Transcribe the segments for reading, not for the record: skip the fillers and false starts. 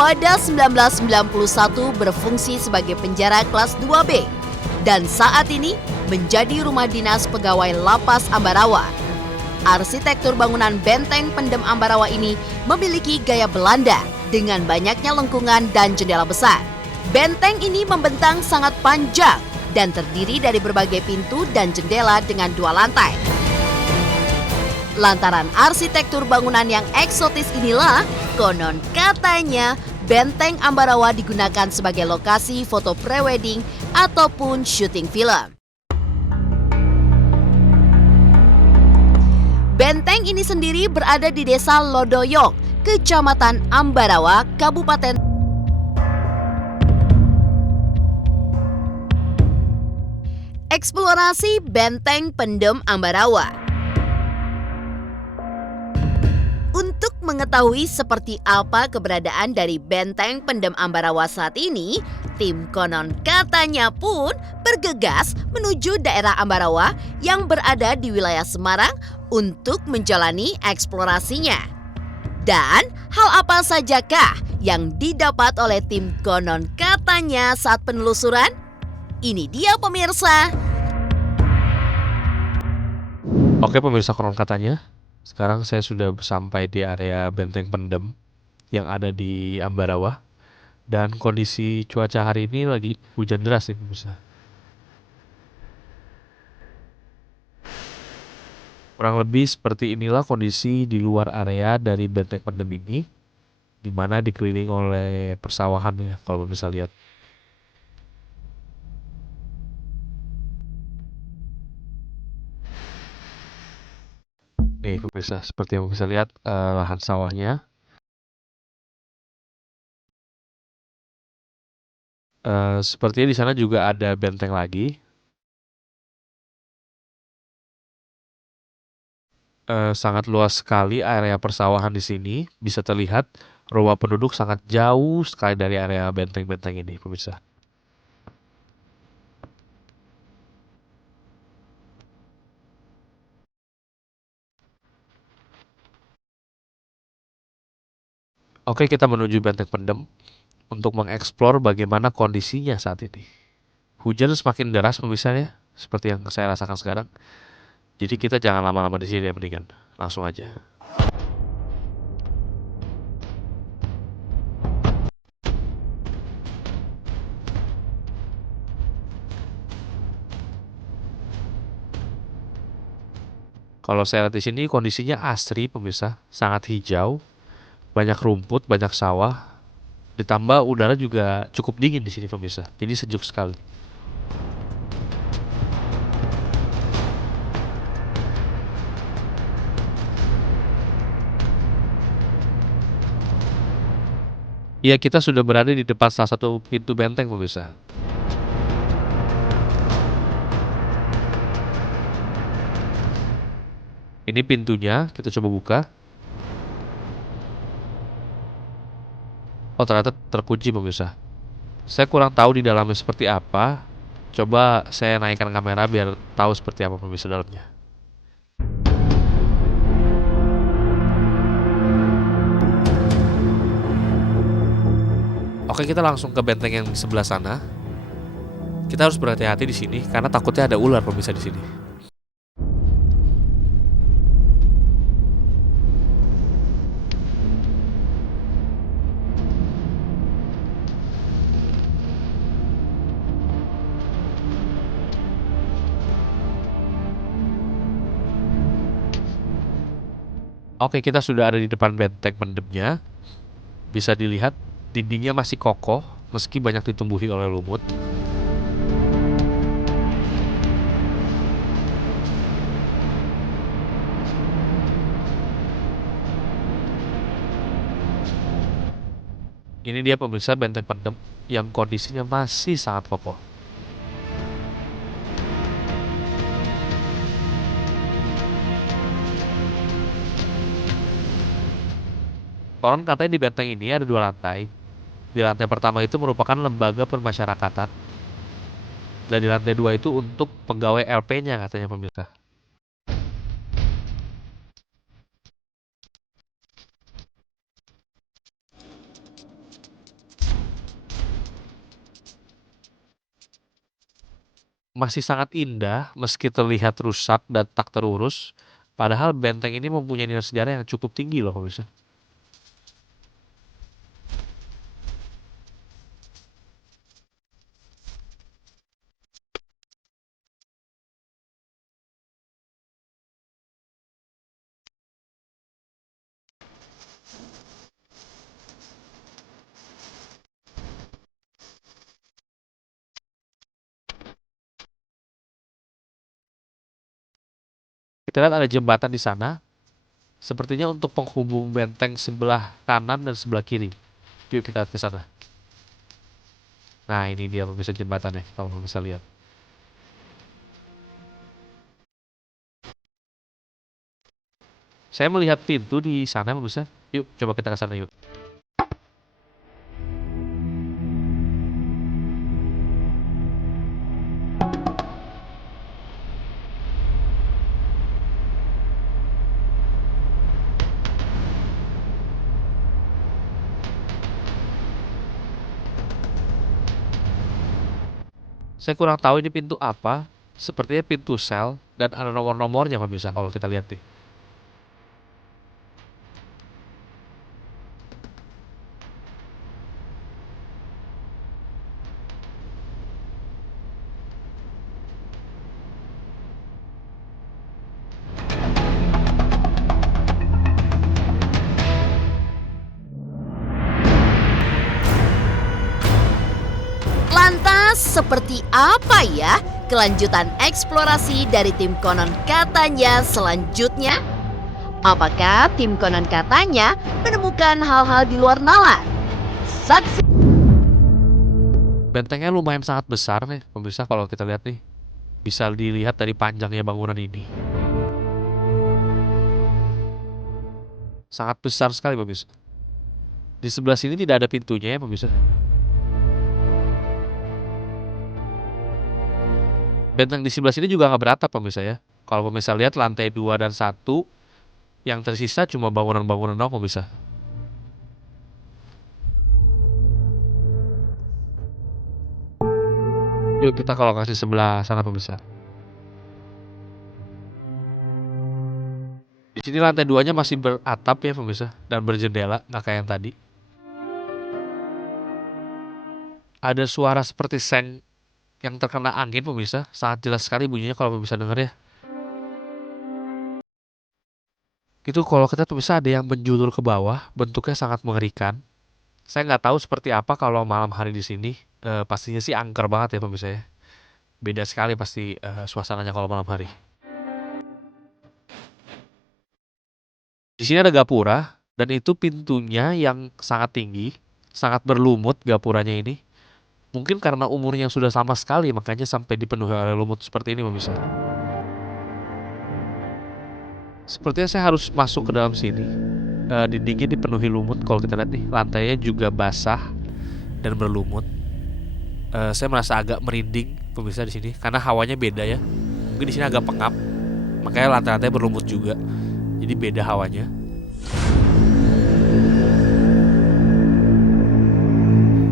pada 1991 berfungsi sebagai penjara kelas 2B dan saat ini menjadi rumah dinas pegawai Lapas Ambarawa. Arsitektur bangunan benteng pendem Ambarawa ini memiliki gaya Belanda dengan banyaknya lengkungan dan jendela besar. Benteng ini membentang sangat panjang dan terdiri dari berbagai pintu dan jendela dengan 2 lantai. Lantaran arsitektur bangunan yang eksotis inilah, konon katanya Benteng Ambarawa digunakan sebagai lokasi foto prewedding ataupun syuting film. Benteng ini sendiri berada di Desa Lodoyong, Kecamatan Ambarawa, Kabupaten. Eksplorasi Benteng Pendem Ambarawa. Untuk mengetahui seperti apa keberadaan dari Benteng Pendem Ambarawa saat ini, tim konon katanya pun bergegas menuju daerah Ambarawa yang berada di wilayah Semarang untuk menjalani eksplorasinya. Dan hal apa sajakah yang didapat oleh tim konon katanya saat penelusuran? Ini dia pemirsa. Oke pemirsa konon katanya, sekarang saya sudah sampai di area Benteng Pendem yang ada di Ambarawa. Dan kondisi cuaca hari ini lagi hujan deras nih pemirsa. Kurang lebih seperti inilah kondisi di luar area dari Benteng Pendem ini, di mana dikelilingi oleh persawahan ya kalau bisa lihat. Nih pemirsa, seperti yang bisa lihat lahan sawahnya. Sepertinya di sana juga ada benteng lagi. Sangat luas sekali area persawahan di sini. Bisa terlihat rumah penduduk sangat jauh sekali dari area benteng-benteng ini, pemirsa. Oke, kita menuju Benteng Pendem untuk mengeksplor bagaimana kondisinya saat ini. Hujan semakin deras pemirsa ya, seperti yang saya rasakan sekarang. Jadi kita jangan lama-lama di sini ya, mendingan langsung aja. Kalau saya lihat di sini kondisinya asri pemirsa, sangat hijau, banyak rumput, banyak sawah. Ditambah udara juga cukup dingin di sini pemirsa. Jadi sejuk sekali. Ya, kita sudah berada di depan salah satu pintu benteng pemirsa. Ini pintunya, kita coba buka. Oh, ternyata terkunci pemirsa. Saya kurang tahu di dalamnya seperti apa. Coba saya naikkan kamera biar tahu seperti apa pemirsa dalamnya. Oke, kita langsung ke benteng yang di sebelah sana. Kita harus berhati-hati di sini karena takutnya ada ular pemirsa di sini. Oke, kita sudah ada di depan benteng pendemnya. Bisa dilihat dindingnya masih kokoh meski banyak ditumbuhi oleh lumut. Ini dia pemirsa benteng pendem yang kondisinya masih sangat kokoh. Konon katanya di benteng ini ada 2 lantai. Di lantai pertama itu merupakan lembaga permasyarakatan. Dan di lantai 2 itu untuk pegawai LP-nya katanya pemirsa. masih sangat indah meski terlihat rusak dan tak terurus. Padahal benteng ini mempunyai nilai sejarah yang cukup tinggi loh pemirsa. Kita lihat ada jembatan di sana. Sepertinya untuk penghubung benteng sebelah kanan dan sebelah kiri. Yuk kita ke sana. Nah ini dia pemirsa jembatannya kalau bisa lihat. Saya melihat pintu di sana pemirsa. Yuk coba kita ke sana yuk. Saya kurang tahu ini pintu apa. Sepertinya pintu sel dan ada nomor-nomornya pemirsa kalau kita lihat nih. Lantas seperti apa ya kelanjutan eksplorasi dari tim konon katanya selanjutnya? Apakah tim konon katanya menemukan hal-hal di luar nalar? Saksi. Bentengnya lumayan sangat besar nih pemirsa kalau kita lihat nih. Bisa dilihat dari panjangnya bangunan ini. Sangat besar sekali pemirsa. Di sebelah sini tidak ada pintunya ya pemirsa. Benteng di sebelah sini juga nggak beratap pemirsa ya. Kalau pemirsa lihat lantai 2 dan 1, yang tersisa cuma bangunan-bangunan doang pemirsa. Yuk kita ke lokasi sebelah sana pemirsa. Di sini lantai 2-nya masih beratap ya pemirsa dan berjendela, nggak kayak yang tadi. Ada suara seperti seng yang terkena angin pemirsa, sangat jelas sekali bunyinya kalau pemirsa dengar ya. Itu kalau kita pemirsa ada yang menjulur ke bawah, bentuknya sangat mengerikan. Saya nggak tahu seperti apa kalau malam hari di sini. Pastinya sih angker banget ya pemirsa ya. Beda sekali pasti suasananya kalau malam hari. Di sini ada gapura dan itu pintunya yang sangat tinggi, sangat berlumut gapuranya ini. Mungkin karena umurnya sudah sama sekali makanya sampai dipenuhi oleh lumut seperti ini pemirsa. Sepertinya saya harus masuk ke dalam sini. Dindingnya dipenuhi lumut kalau kita lihat nih, lantainya juga basah dan berlumut. Saya merasa agak merinding pemirsa di sini karena hawanya beda ya. Mungkin di sini agak pengap, makanya lantai-lantai berlumut juga. Jadi beda hawanya.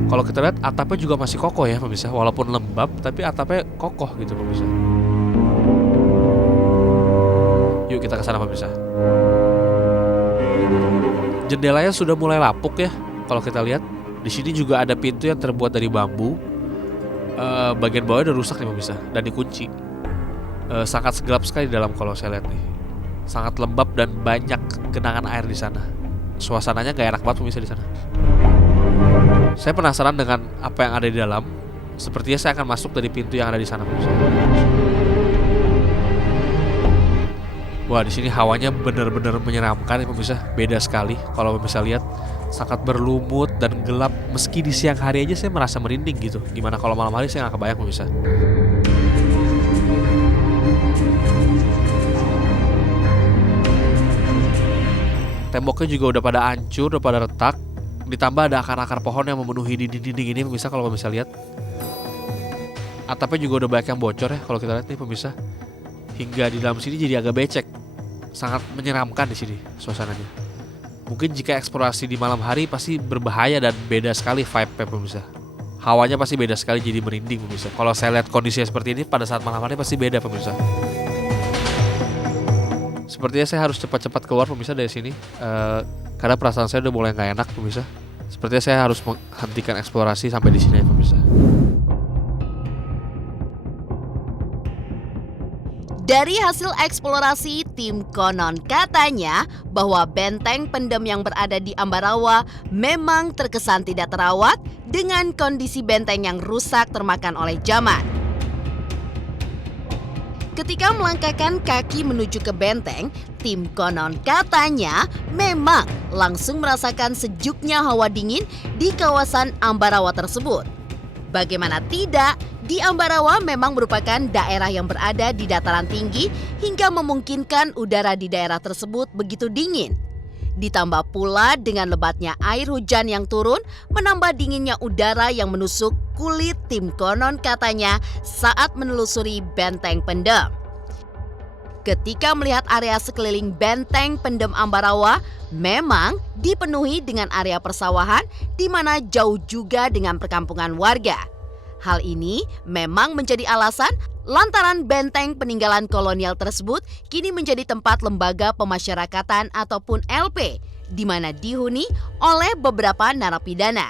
Kalau kita lihat atapnya juga masih kokoh ya pemirsa, walaupun lembab tapi atapnya kokoh gitu pemirsa. Yuk kita ke sana pemirsa. Jendelanya sudah mulai lapuk ya. Kalau kita lihat di sini juga ada pintu yang terbuat dari bambu. Bagian bawahnya udah rusak nih pemirsa dan dikunci. Sangat gelap sekali di dalam kalau saya lihat nih. Sangat lembab dan banyak genangan air di sana. Suasananya gak enak banget pemirsa di sana. Saya penasaran dengan apa yang ada di dalam. Sepertinya saya akan masuk dari pintu yang ada di sana pemirsa. Wah, di sini hawanya benar-benar menyeramkan ya pemirsa. Beda sekali kalau pemirsa lihat, sangat berlumut dan gelap. Meski di siang hari aja saya merasa merinding gitu. Gimana kalau malam hari saya nggak kebayang pemirsa. Temboknya juga udah pada hancur, udah pada retak. Ditambah ada akar-akar pohon yang memenuhi dinding-dinding ini pemirsa kalau pemirsa lihat. Atapnya juga udah banyak yang bocor ya kalau kita lihat nih pemirsa. Hingga di dalam sini jadi agak becek. Sangat menyeramkan di sini suasananya. Mungkin jika eksplorasi di malam hari pasti berbahaya dan beda sekali vibe-nya pemirsa. hawanya pasti beda sekali, jadi merinding pemirsa. Kalau saya lihat kondisinya seperti ini pada saat malam hari pasti beda pemirsa. Sepertinya saya harus cepat-cepat keluar pemirsa dari sini, karena perasaan saya udah mulai nggak enak pemirsa. Sepertinya saya harus menghentikan eksplorasi sampai di sini ya pemirsa. Dari hasil eksplorasi, tim konon katanya bahwa benteng pendem yang berada di Ambarawa memang terkesan tidak terawat dengan kondisi benteng yang rusak termakan oleh zaman. Ketika melangkahkan kaki menuju ke benteng, tim konon katanya memang langsung merasakan sejuknya hawa dingin di kawasan Ambarawa tersebut. Bagaimana tidak, di Ambarawa memang merupakan daerah yang berada di dataran tinggi hingga memungkinkan udara di daerah tersebut begitu dingin. Ditambah pula dengan lebatnya air hujan yang turun, menambah dinginnya udara yang menusuk kulit tim konon katanya saat menelusuri benteng pendem. Ketika melihat area sekeliling benteng pendem Ambarawa, memang dipenuhi dengan area persawahan di mana jauh juga dengan perkampungan warga. Hal ini memang menjadi alasan lantaran benteng peninggalan kolonial tersebut kini menjadi tempat lembaga pemasyarakatan ataupun LP, di mana dihuni oleh beberapa narapidana.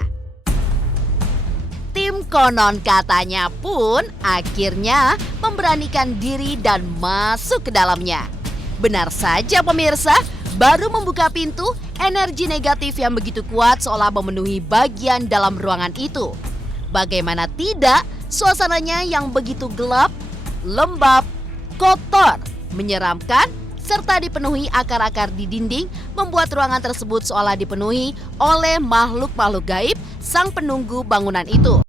Tim konon katanya pun akhirnya memberanikan diri dan masuk ke dalamnya. Benar saja pemirsa, baru membuka pintu, energi negatif yang begitu kuat seolah memenuhi bagian dalam ruangan itu. Bagaimana tidak, suasananya yang begitu gelap, lembab, kotor, menyeramkan, serta dipenuhi akar-akar di dinding membuat ruangan tersebut seolah dipenuhi oleh makhluk-makhluk gaib sang penunggu bangunan itu.